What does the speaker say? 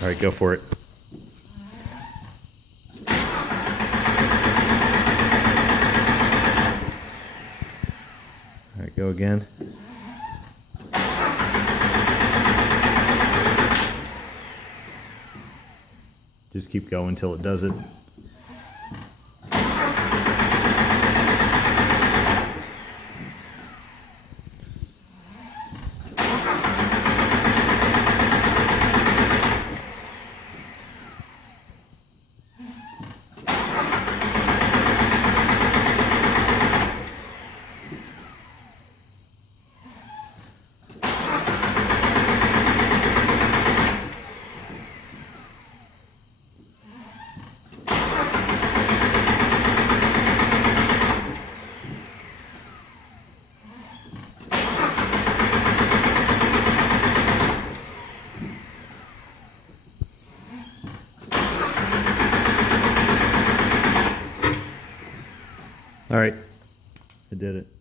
All right, go for it. All right, go again. Just keep going until it does it. All right, I did it.